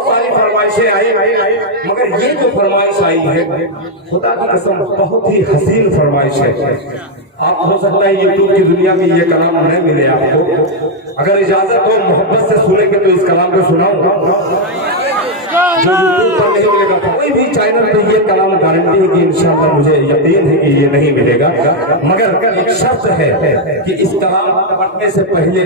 बहुत सारी फरमाइशें आई, मगर ये जो फरमाइश आई है खुदा की कसम बहुत ही हसीन फरमाइश है। आप हो सकता है यूट्यूब की दुनिया में ये कलाम नहीं मिले आपको, अगर इजाजत हो मोहब्बत से सुनेंगे तो इस कलाम को सुनाऊंगा। जो यूट्यूब पर नहीं मिलेगा, कोई भी चैनल पे ये कलाम गारंटी है कि इंशाअल्लाह मुझे यकीन है कि ये नहीं मिलेगा। मगर एक शर्त है कि इस कलाम पढ़ने से पहले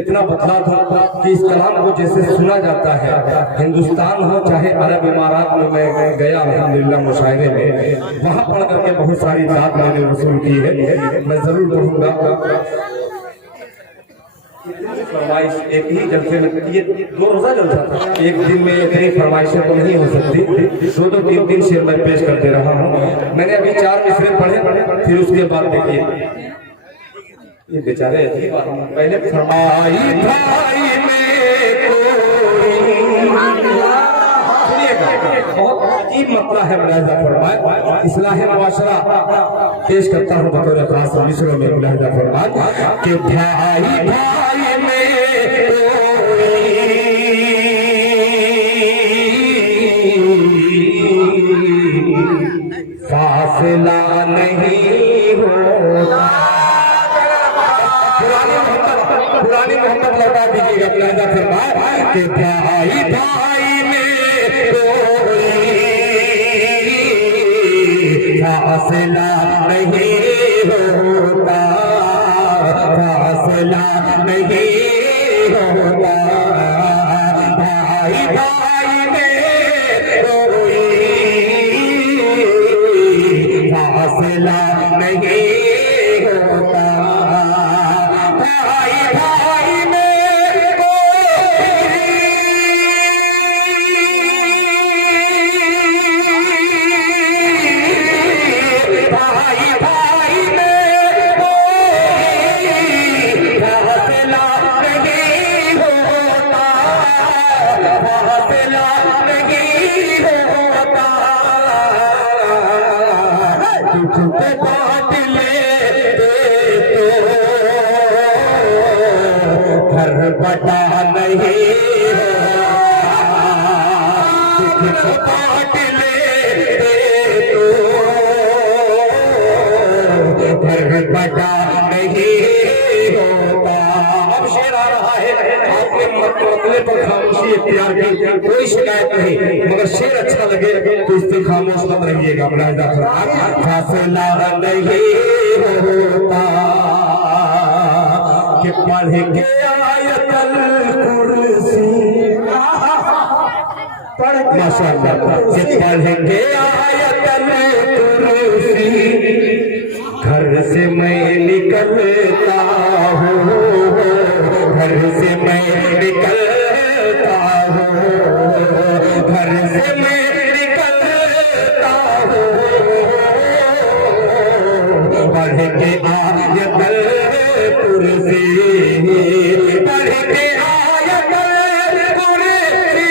इतना बतला था कि इस कलाम को जैसे सुना जाता है, हिंदुस्तान हो चाहे अरब इमारात में मैं गया अल्हम्दुलिल्लाह मुशायरे में, वहां पढ़ करके बहुत सारी बात मैंने वसूल की है। मैं जरूर कहूँगा फरमाइश एक ही जलसे में, ये 2 रोजा जलसा था, एक दिन में इतनी फरमाइशें तो नहीं हो सकती, 2-2 3-3 शेर मैं पेश करते रहा हूँ। मैंने अभी 4 मिसरे पढ़े, फिर उसके बाद देखिए ये बेचारे पहले फरमाई बहुत अजीब मतला है मुलाहिजा फरमाए, इस्लाह मुआशरा पेश करता हूँ बतौर खास मिसरों में। मुलाहिजा फरमाए कि भाई भाई में फासला नहीं होता। पुरानी मोहब्बत लौटा दीजिएगा। मुलाहिजा फरमाए कि भाई भाई में फासला नहीं होता, फासला नहीं होता। भाई भाई में फासला नहीं होता। भाई भाई में बटा नहीं काट ले तो घर बटा नहीं होता। अब शेर आ रहा है, आपके मतले पर खामोशी इख्तियार की, कोई शिकायत नहीं, मगर शेर अच्छा लगे तो इस पे खामोश मत रहिएगा। मुलाहिजा फरमाए फासला नहीं होता कि पढ़ के आयतल कुर्सी, माशाअल्लाह से पढ़ के आयतल कुर्सी, घर से मैं निकलता हूँ, घर से मैं निकलता हूँ, घर से मैं निकलता हूँ, पढ़ के आयतल कुर्सी, पढ़ के आयतल कुर्सी।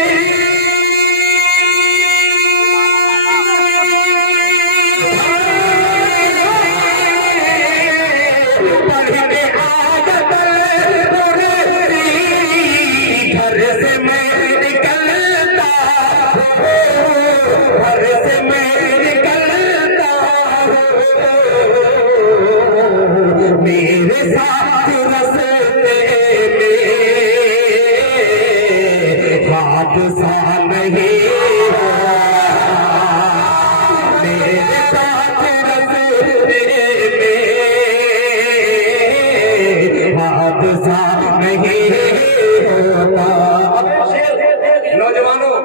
घर से मैं निकलता हूँ, घर से मैं निकलता हूँ, मेरे साथ रस्ते में हादसा नहीं हुआ, मेरे साथ रस्ते में हादसा नहीं होता। नौजवानों,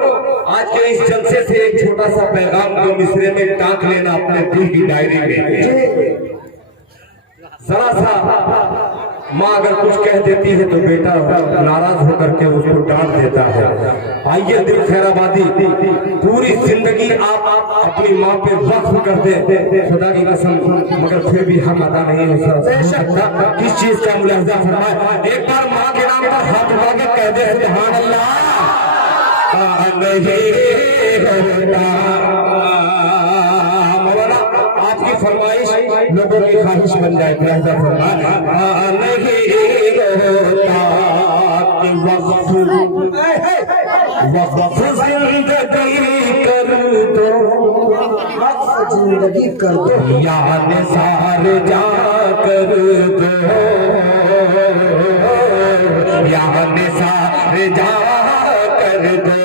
आज के इस जलसे से एक छोटा सा पैगाम 2 मिसरे में टांक लेना अपने दिल की डायरी में। जरा सा माँ अगर कुछ कह देती है तो बेटा नाराज होकर के उसको डांट देता है। आइए दिल खैराबादी पूरी जिंदगी आप अपनी माँ पे वक्फ कर दे, खुदा की कसम, मगर फिर भी हक अदा नहीं हो सकता। किस चीज का मुलाहिजा फरमाए, एक बार माँ के नाम पर हाथ उठा के कह दे सुभान अल्लाह। मौलाना आपकी फरमाइश लोगों की ख्वाहिश बन जाए। मुलाहिजा फरमाए नहीं होता वक्फ जिंदगी कर दो, वक्फ जिंदगी कर दो, या निसार जा कर दो, या निसार जा कर दो,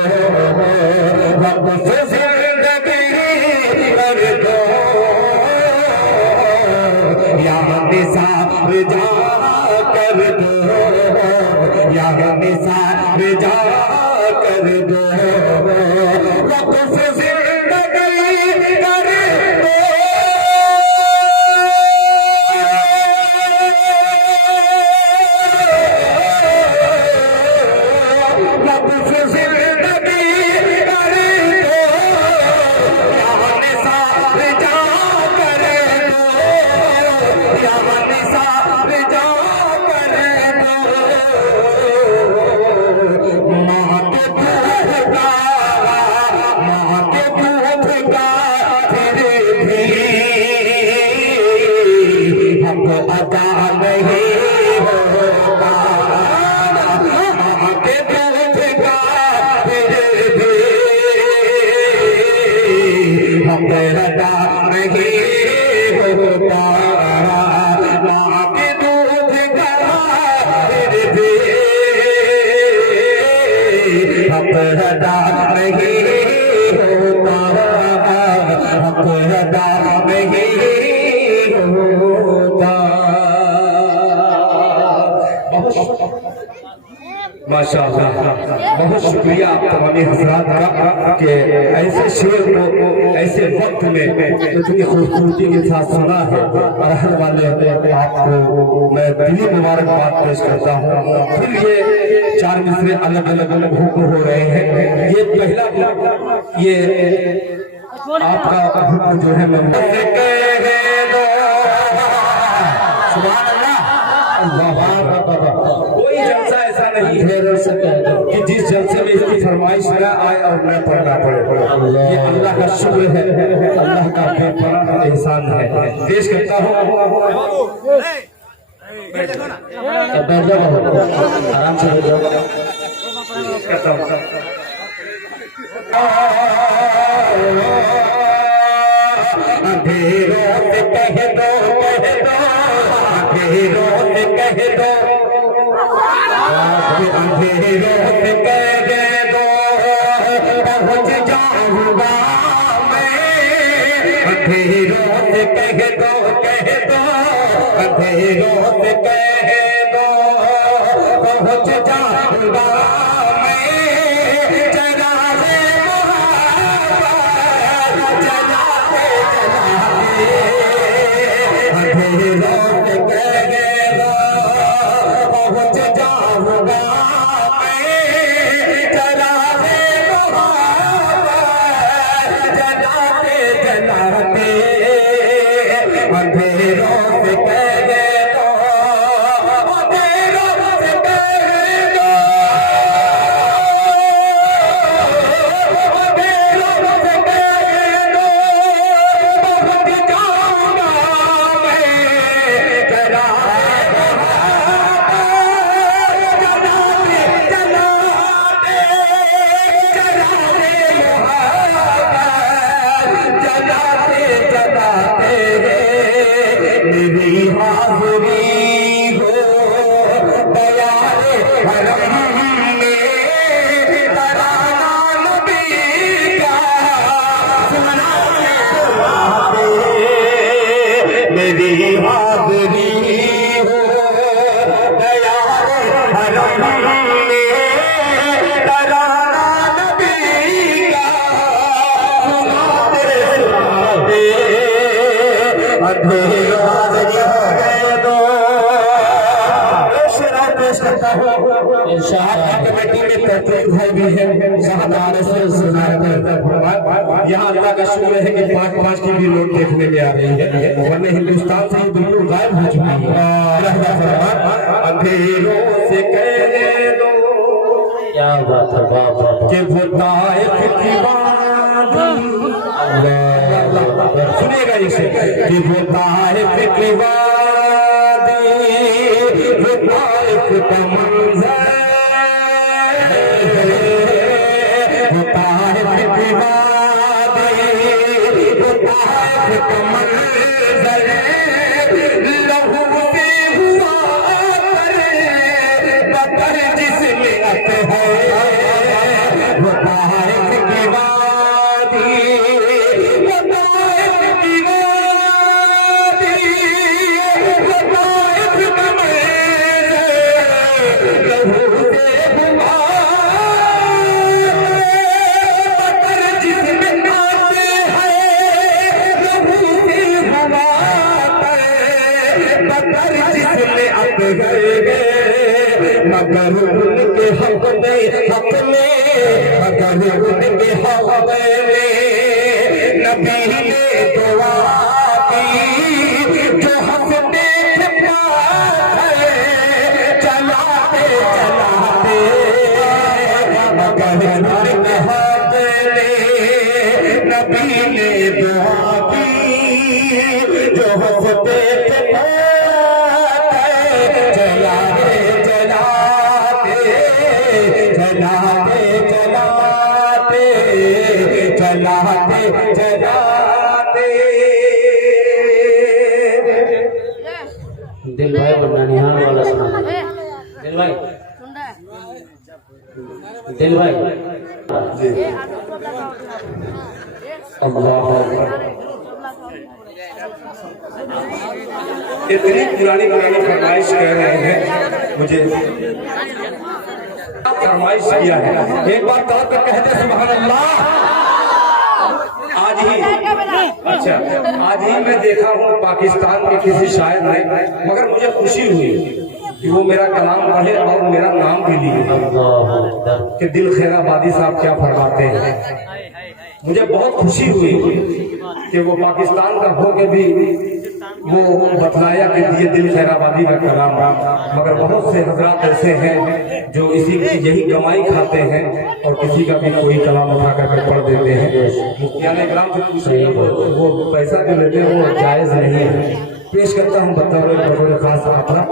वक्फ जिंदगी कर दो, या निसार जा कर दो, या निसार जा कर दो, वक्फ जिंदगी कर दो, वक्फ जिंदगी कर दो, या निसार जा कर दो, या निसार जा कर दो, माँ के दूध का, माँ के दूध का फिर भी हमको अता नहीं होता, माँ के दूध का फिर भी हमको अता नहीं होता, माँ के दूध का फिर भी हमको अता नहीं होता, हमको अता नहीं होता। माशाअल्लाह, बहुत शुक्रिया तमामी हजरात का कि ऐसे शेर को ऐसे वक्त में इतनी खूबसूरती के साथ सुना है। रहने वाले आपको मैं दिली मुबारकबाद पेश करता हूँ। फिर ये चार मिसरे अलग अलग हुक्म हो रहे हैं। ये पहला ये आपका हुक्म जो है मैं कोई जलसा ऐसा नहीं है कि जिस जलसे में इसकी फरमाइश न आए और न पढ़ना पड़े। ये अल्लाह का शुक्र है, अल्लाह का बेपनाह एहसान है। पेश करता हूँ, बैठ जाओ, आराम से बैठ जाओ। करता हूँ अंधेरों से कह दो, अंधेरों से कह दो, अंधेरों से कह दो, पहुँच जाऊंगा मैं, अंधेरों से कह दो, अंधेरों से कह दो, पहुँच जाऊंगा मैं, जलाले मोहब्बत जलाते जलाते, अंधेरों से कह दो, पहुँच जाऊंगा मैं, जलाले मोहब्बत जलाते जलाते, अंधेरों से कह दो, अंधेरों से कह दो, अंधेरों से कह दो, पहुँच जाऊंगा मैं, जलाते जलाते जलाते मेरी हाज़िरी हो बयाने हरम में, तराना नबी का सुनाते सुनाते, मेरी हाज़िरी हो बयाने हरम में, तराना नबी का सुनाते सुनाते, अंधेरों से कह दो। पेश करता हूँ, इंशाअल्लाह कमेटी में तरतीब है भी है, शाहदार से यहाँ अल्लाह का शुक्र है कि 5-5 की भी नोट देखने में आ रही है, वरना हिंदुस्तान से ये बिल्कुल गायब हो चुकी है। अंधेरों से कह दो, क्या बात है, कि वो ताइफ की वादी, सुनिएगा इसे, कि वो ताइफ की वादी, वो ताइफ का मंजर, ताइफ की वादी, वो ताइफ की वादी, वो ताइफ का मैदान लहू से हुआ मगर जिसमें आते हैं लहू से हुआ मगर जिसमें आते हैं मगर उनके हक में मगर उनके हक में नबी ने दुआ की जो हंसते थे पाए चलाते चलाते मगर उनके हक में नबी ने दुआ की जो हंसते थे चलाते चलाते चलाते चलाते चलाते। दिल भाई बन्ना निहार वाला सुना दिल भाई दिल भाई अल्लाह इतनी पुरानी पुरानी फरमाइश कह रहे हैं मुझे फरमाइश किया है एक बार तौर पर कहते सुभान अल्लाह। आज ही अच्छा आज ही मैं देखा हूँ पाकिस्तान के किसी शायर ने मगर मुझे खुशी हुई कि वो मेरा कलाम पढ़े और मेरा नाम भी लिए कि दिल खैराबादी साहब क्या फरमाते हैं। मुझे बहुत खुशी हुई कि वो पाकिस्तान का हो के भी वो बतलाया कि ये दिल खैराबादी का कलाम मगर बहुत से हजरात ऐसे हैं जो इसी की यही कमाई खाते हैं और किसी का भी कोई कलाम उठा करके पढ़ देते हैं। मुफ्तियाने इकराम से पूछे वो पैसा जो लेते हैं वो जायज नहीं है। पेश करता हूँ बतौर खास अपना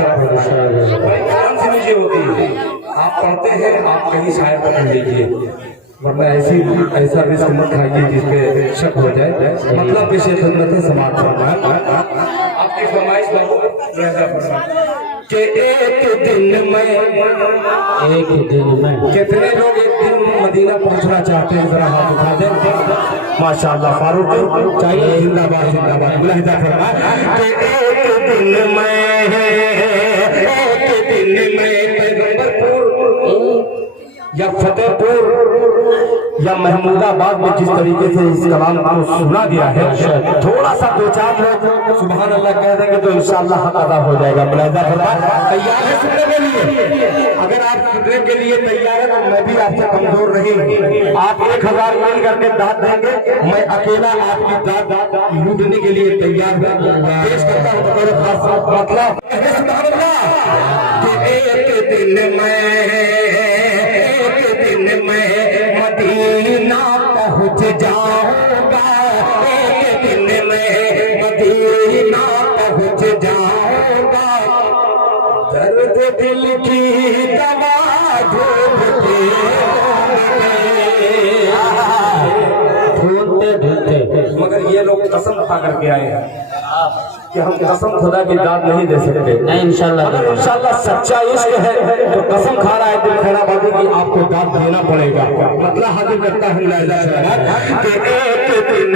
कलाम से मुझे होती है आप पढ़ते हैं आप कहीं शायर को पढ़ लीजिए वरना ऐसा रिस्क मत खाइए जिसपे शक हो जाए। मतलब पेशे खिदमत है समाज आपकी फरमाइश कि एक दिन में कितने लोग एक दिन मदीना पहुंचना चाहते हैं जरा हाथ उठा दें। माशाअल्लाह फारूक चाहिए जिंदाबाद जिंदाबाद लहजा फरमा कि एक दिन में पैगंबरपुर या फतेहपुर या महमूदाबाद में जिस तरीके से इस कलाम को सुना गया है थोड़ा सा दो चार लोग सुभान अल्लाह कह देंगे तो इंशाअल्लाह हक अदा हो जाएगा। मुलाहिजा फरमाएं तैयार है सुनने के लिए? अगर आप सुनने के लिए तैयार है तो मैं भी आपसे कमजोर नहीं। आप 1000 मिल करके दाद देंगे मैं अकेला आपकी दाद लूटने के लिए तैयार हूँ। पेश करता हूँ मतलब सुभान अल्लाह कि एक दिन में मदीना पहुँच जाऊंगा एक दिन में मदीना पहुँच जाऊंगा दर्द दिल की दवा ढूंढते मगर ये लोग कसम खा करके आए हैं कि हम कसम खुदा की दाद नहीं दे सकते। नहीं इंशाल्लाह अगर इंशाल्लाह सच्चा इश्क है तो कसम खा रहा है दिल खैराबादी की आपको दाद देना पड़ेगा। मतलब हाजिर करता हूँ कि एक दिन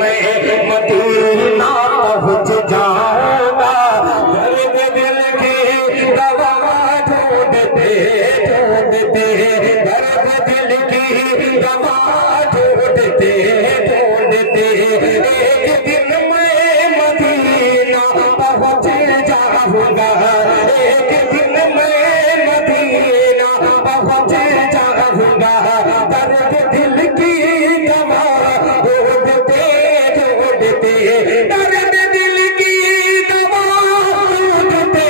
में मदीना पहुँच जाऊंगा दर्द दिल की दवा ढूंढते दर्द दिल की दवा ढूंढते एक दिन में मदीना पहुँच जाऊंगा एक दिन में मदीना पहुँच जाऊंगा दर्द दिल की दवा ढूंढते दर्द दिल की दवा ढूंढते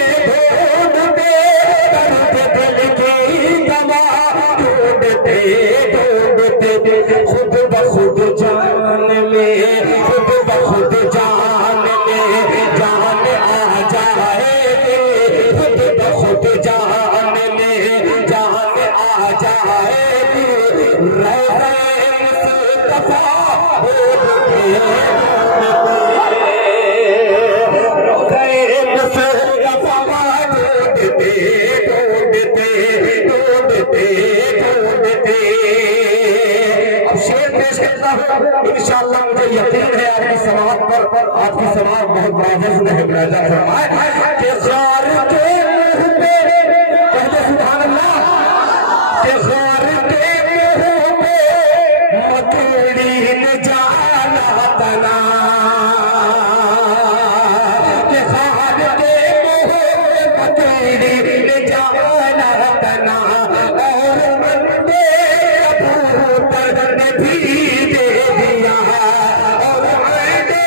दर्द दिल की दवा ढूंढते खुद ब खुद जान में खुद ब खुद जान में जान आ जाएगी खुद ब खुद जान में जान आ जाएगी रहे मुस्तफा ढूंढते पेश करता हूँ। इंशाअल्लाह मुझे यकीन है आपकी समाज पर, आपकी समाज बहुत बाजस में है। मुलाजा फरमाए कि ग़ार के मुँह पे, कहते सुभान अल्लाह, कि ग़ार के मुँह पे मकड़ी ने जाला तना, कि ग़ार के मुँह पे मकड़ी ने जाला तना, और मंदे अबूतर ने भी दे दिया, और आईने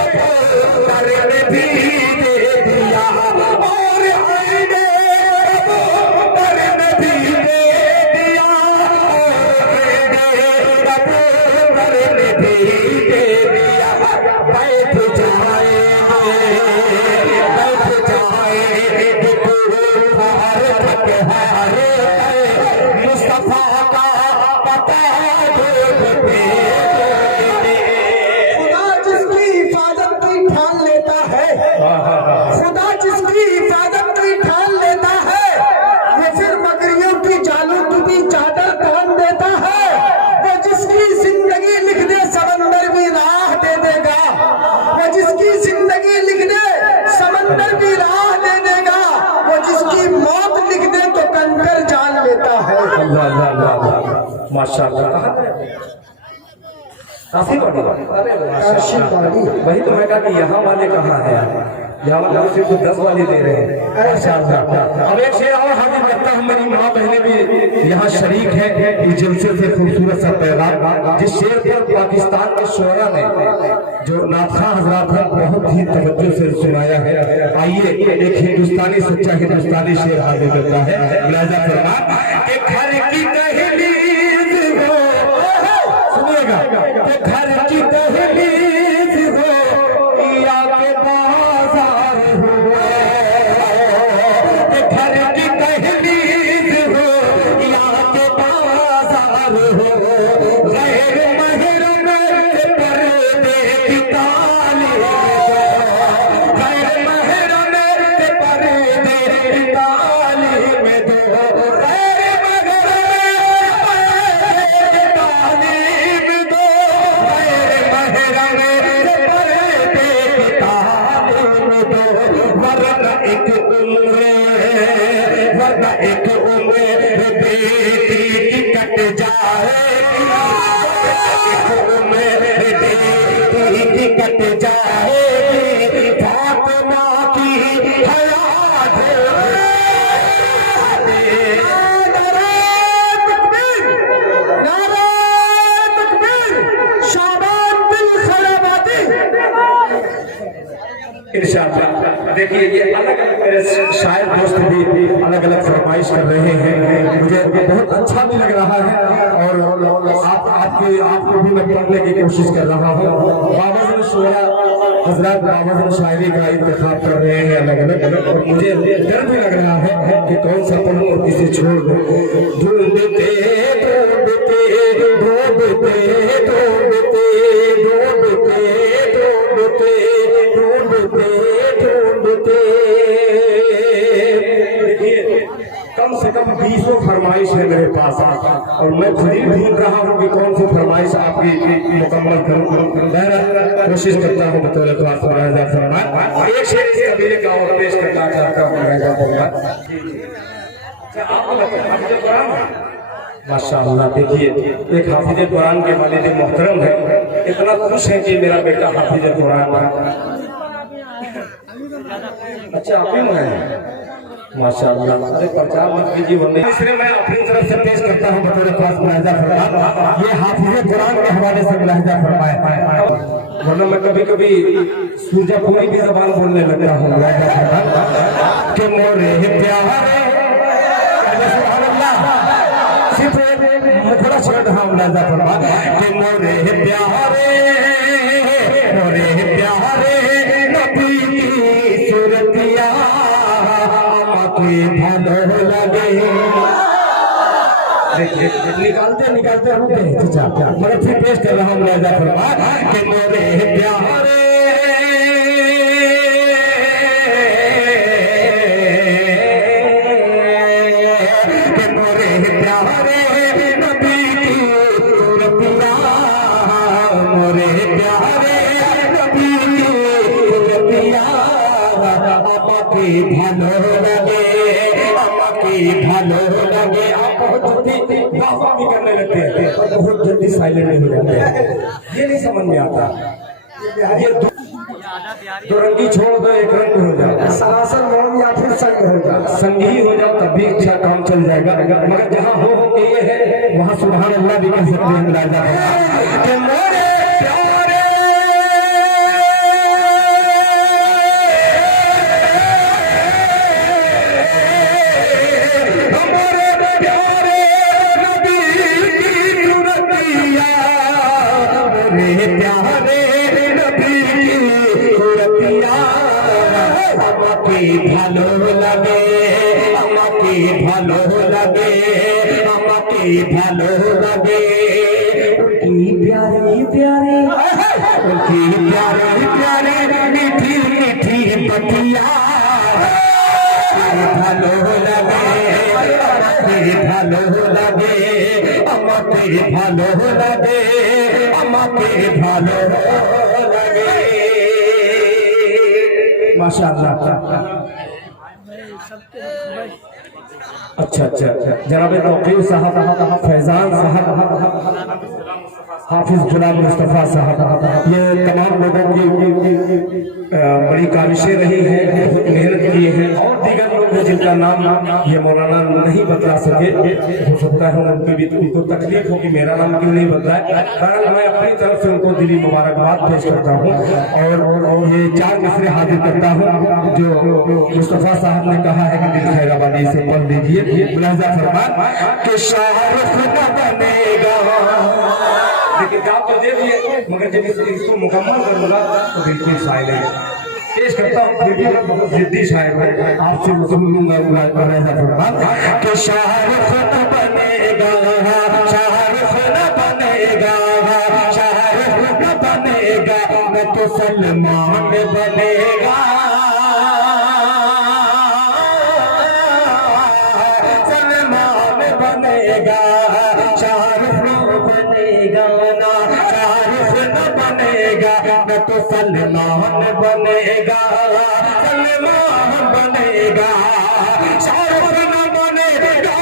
अबूतर ने भी दे दिया, और आईने अबूतर ने भी दे दिया, और आईने अबूतर ने भी दे दिया। बैठ जाएंगे मुस्तफा का पता खुदा जिसकी हिफाजत की ठान लेता है, खुदा जिसकी हिफाजत की ठान लेता है, वो फिर बकरियों की जालों की भी चादर तान देता है। वो जिसकी जिंदगी लिख दे समंदर भी राह दे देगा, वो जिसकी जिंदगी लिख दे समंदर भी राह दे देगा, वो जिसकी मौत लिख दे तो कंकर जान लेता है। माशाअल्लाह। काफी बड़ी बात। अरे माशाअल्लाह। वही तो मैं कहा कि यहाँ वाले कहाँ हैं, यहाँ वाले सिर्फ 10 वाले दे रहे हैं। अब एक शेर और हाजिर करता हूँ, मेरी माँ बहने भी यहाँ शरीक है इस जलसे से खूबसूरत सा पैगाम, जिस शेर पर पाकिस्तान के शोरा ने, जो नाथखा हजरात ने बहुत ही तवज्जो से सुनाया है। आइए एक हिंदुस्तानी, सच्चा हिंदुस्तानी शेर हाजिर करता है। मुलाजा फरमाए कि घर की दहलीज हो, सुनिएगा, कि घर की दहलीज हो या के बाजार हो, कि घर की दहलीज हो या के बाजार हो, गैर महरम से पर्दे की तालीम दो, गैर महरम से पर्दे की तालीम दो, गैर महरम से तालीम दो, गैर महरम से पर्दे की तालीम दो, वरना एक उम्र, वरना एक उम्र बेटी की कट जाएगी, एक उम्र बेटी की कट जाएगी, फातिमा की हयात इंशाअल्लाह। देखिए ये अलग अलग मेरे शायर दोस्त भी अलग अलग फरमाइश कर रहे हैं, मुझे बहुत अच्छा भी लग रहा है, और आपको भी मैं पढ़ने की कोशिश कर रहा हूँ। बाबा शोरा हजरत बाबा शायरी का इंतखाब कर रहे हैं अलग अलग, और मुझे डर भी लग रहा है कि कौन सा पढ़ूं और किसे छोड़ दूं। ढूंढते ढूंढते ढूंढते ढूंढते ढूंढते ढूंढते ढूंढते, देखिए कम से कम 20 फरमाइश है मेरे पास, और मैं खुद ही ढूंढ रहा हूँ कि कौन सी फरमाइश आपकी मुकम्मल करूँ। मैं कोशिश करता हूँ बतौर ख्वास फरमाए एक शेर इस कबीले का और पेश करना चाहता हूँ। माशाअल्लाह। देखिए एक हाफिज कुरान के वालिद मोहतरम है, इतना खुश है कि मेरा बेटा हाफिज कुरान। अच्छा आप ही हैं, माशाअल्लाह। अरे प्रचार मत कीजिए, वरना इसलिए मैं अपनी तरफ से पेश करता हूँ बतौर खास मुलाहिजा फरमाए, ये हाफिज कुरान के हवाले से मुलाहिजा फरमाए, वरना मैं कभी कभी सूरजापुरी की जबान बोलने लगता हूँ। मुलाहिजा फरमाए कि मोरे प्यारे, सुभान अल्लाह, सिर्फ मुखड़ा छोड़ रहा हूँ। मुलाहिजा फरमाए कि मोरे प्यारे, मोरे प्यारे नबी की सूरतिया भालो लगे। निकालते निकालते मैं फिर पेश कर रहा हूँ मुलाहिजा फरमाए कि मोरे प्यारे, कि मोरे प्यारे नबी की सूरतिया ভালো লাগে, আমাকে ভালো লাগে। आप बहुत जल्दी वाह भी करने लगते हैं और बहुत जल्दी साइलेंट हो जाते हैं, ये नहीं समझ में आता। ये दो रंगी छोड़ दो, एक रंग हो जाओ, सरासर मौन या फिर संग हो जाए। संगी हो जाओ तब भी अच्छा काम चल जाएगा। मगर जहाँ हो के ये है वहाँ सुभान अल्लाह भी कह सकते हैं। राजा कि मोरे प्यारे हमारे प्यारे नबी की सुरतिया, मेरे प्यारे नबी की सुरतिया, আমাকে ভালো লাগে, আমাকে ভালো লাগে, আমাকে ভালো লাগে। उनकी प्यारी प्यारी, उनकी प्यारी प्यारी मीठी मीठी बतिया ভালো লাগে, আমাকে ভালো লাগে, আমাকে ভালো লাগে, আমাকে ভালো লাগে। माशाअल्लाह। अच्छा अच्छा, जनाब तौकीर साहब, फैजान साहब, हाफिज गुलाम मुस्तफ़ा साहब, ये तमाम लोगों की बड़ी काविशें रही हैं, बहुत मेहनत की है। और दीगर लोग हैं जिनका नाम ये मौलाना नहीं बतला सके, हो सकता है उनको भी उनको तकलीफ हो कि मेरा नाम क्यों नहीं बतलाए। बहरहाल मैं अपनी तरफ से उनको दिली मुबारकबाद पेश करता हूँ और ये 4 मिसरे हाजिर करता हूँ जो मुस्तफ़ा साहब ने कहा है कि दिल खैराबादी से पढ़ लीजिए। मुलाजा फरमान कि शाहरुख न बनेगा, लेकिन गाँव तो दे दिए, मगर जब इसको मुकम्मल करूँगा तो बिल्कुल शायर है। पेश करता हूँ, फिर भी बहुत जिद्दी शायर है, आपसे मुलाजा फरमान कि शाहरुख न बनेगा, शाहरुख न बनेगा, शाहरुख न बनेगा, मैं तो सलमान बनेगा, सलमान बनेगा, शाहरुख न बनेगा ना, शाहरुख न बनेगा, मैं तो सलमान बनेगा, सलमान बनेगा, शाहरुख न बनेगा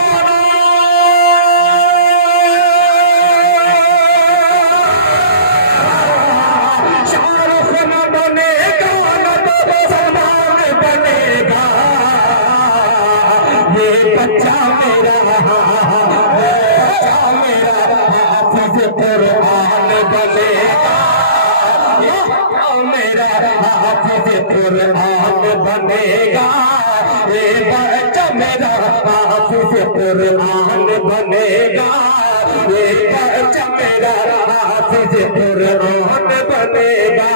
शाहरुख न बनेगा ना तो सलमान बनेगा। ये बच्चा मेरा, बच्चा मेरा हाफिज कुरान बनेगा, ये बच्चा मेरा हाफिज कुरान बनेगा, ये बच्चा मेरा हाफिज कुरान बनेगा, ये बच्चा मेरा हाफिज कुरान बनेगा।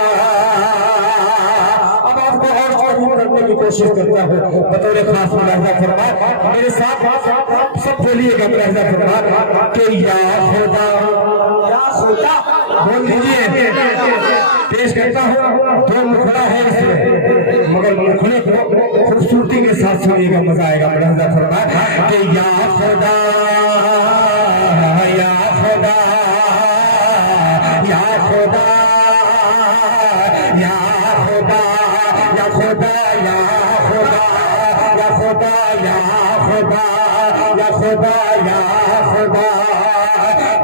अब आपको और करने की कोशिश करता हूँ बतौर खास मुलाजा फरमान, मेरे साथ सब बोलिएगा मुलाजा फरमान कि या खुदा, या खुदा बोल दीजिए। पेश करता हूँ, दो मुखड़ा है इसमें, मगर मुखड़े को खूबसूरती के साथ सुनिएगा, मजा आएगा। मुलाजा फरमान कि या खुदा, या खुदा, या खुदा, या खुदा, या खुदा, या खुदा, या खुदा, या खुदा, या खुदा, या खुदा,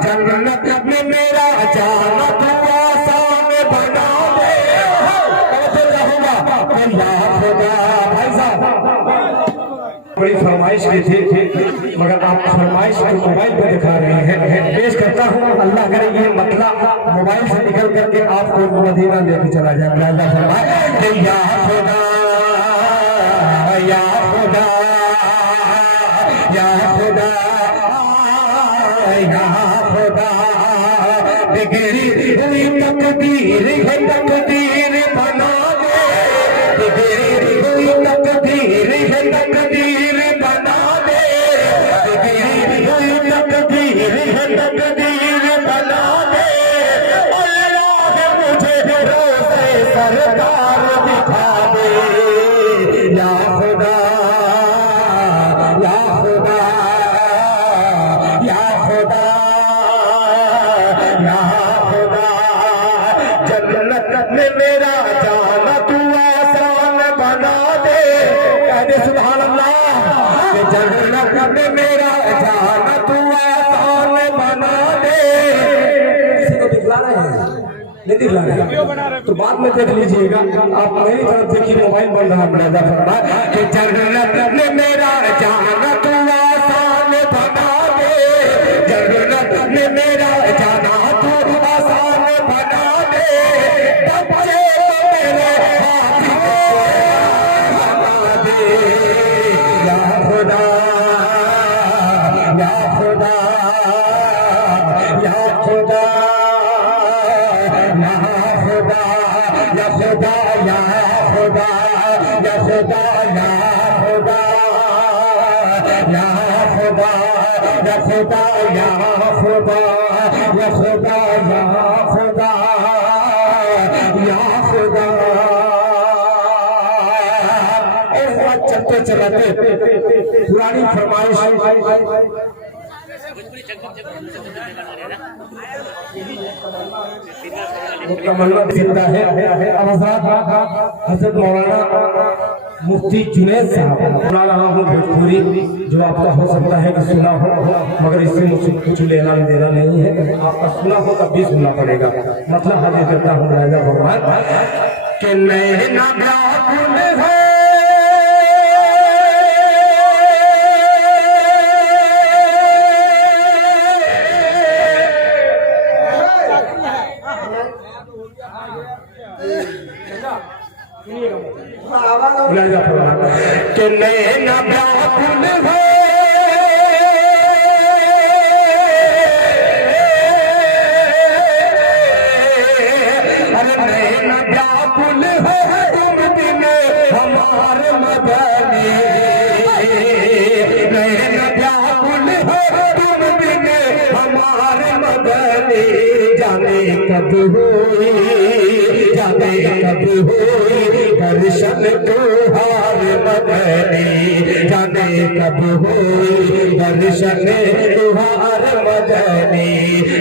जन्नत में मेरा जाना तू आसान बना दे। या खुदा, भाई साहब बड़ी फरमाइश की थी, मगर आप फरमाइश को मोबाइल पे दिखा रहे हैं। पेश करता हूँ, अल्लाह करे ये मतलब मोबाइल से निकल करके आपको मदीना लेके चला जाए। मुलाजा फरमाए कि या खुदा, या खुदा, या खुदा, या खुदा, बिगड़ी हुई तकदीर है तकदीर बना दे, बिगड़ी हुई तकदीर है तकदीर बना दे, बिगड़ी हुई तकदीर है तकदीर बना दे। अल्लाह मुझे रोज़े सरकार दिखा दे। या खुदा, या खुदा, या खुदा, या खुदा, जन्नत में मेरा जाना तू आसान बना दे। नहीं दिख रहा है तो बाद में देख लीजिएगा। आप मेरी तरफ देखिए, मोबाइल बन रहा है। कि जन्नत में मेरा जाना तू आसान बना दे, जन्नत में मेरा जाना तू आसान बना दे, बच्चे मेरे हाथ बना दे। या खुदा या खुदा या खुदा या खुदा या खुदा या खुदा या खुदा या खुदा या खुदा या खुदा या खुदा या खुदा या खुदा। चलते चलाते पुरानी फरमाइश तमन्ना जिंदा है। अब हजरत मौलाना मुफ्ती जुनैद साहब सुना रहा हूँ भोजपुरी, जो आपका हो सकता है कि सुना हो, मगर इससे मुझे कुछ लेना देना नहीं है। आपका सुना हो तब भी सुनना पड़ेगा। मतलब हाजिर करता हूँ राजा भगवान के नैना व्याकुल है, कि नैना व्याकुल है, अरे नैना व्याकुल है तुम बिन हमारे मदनी, नैना व्याकुल है तुम बिन हमारे मदनी। जाने कब हुई जाने कब हुई दर्शन तुहार मदनी, जाने कब हुई दर्शन तुहार मदनी,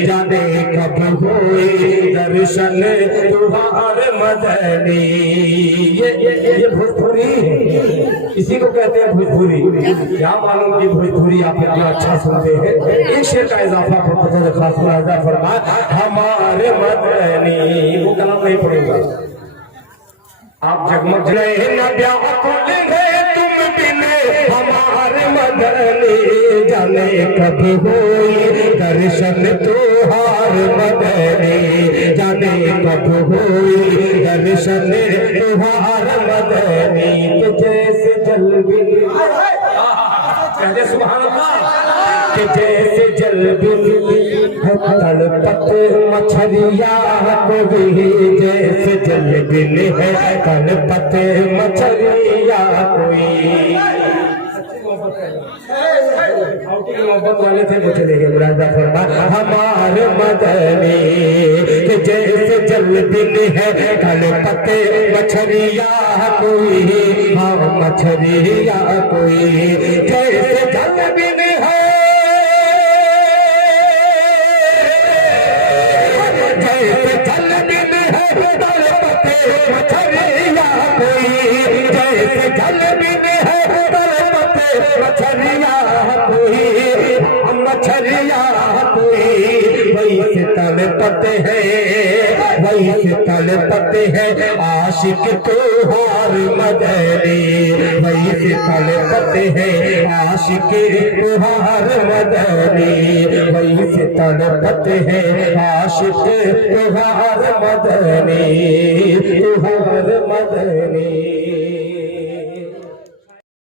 जाने कब हुई दर्शन तुहार मदनी। ये भोजपुरी है, इसी को कहते हैं भोजपुरी। क्या मालूम कि भोजपुरी आप इतना अच्छा सुनते हैं। एक शेर का इजाफा खास फरमा हमारे मदनी, वो कलम नहीं पड़ेगा। आप जगमग नैना व्याकुल है तुम बिन हमारे मदनी, जाने कब हुई दर्शन तुहार मदनी, जाने कब हुई दर्शन तुहार मदनी। कि जैसे जलबिन कहते सुभान अल्लाह, कि जैसे जलबिन तड़पत मछलिया कोई, जैसे जलबिन है तड़पत मछलिया कोई। मोहब्बत वाले थे वो चले गए। राजा फरमा हमारे मदनी, कि जैसे जलबिन है तड़पत मछलिया कोई, हाँ मछलिया कोई। जैसे जलबिन है मछलिया कोई, वैसे तड़पते हैं वैसे तड़पते हैं आशिक तुहार मदनी, वैसे तड़पते हैं आशिक तुहार मदनी, वैसे तड़पते हैं आशिक तुहार मदनी, तुहार मदनी।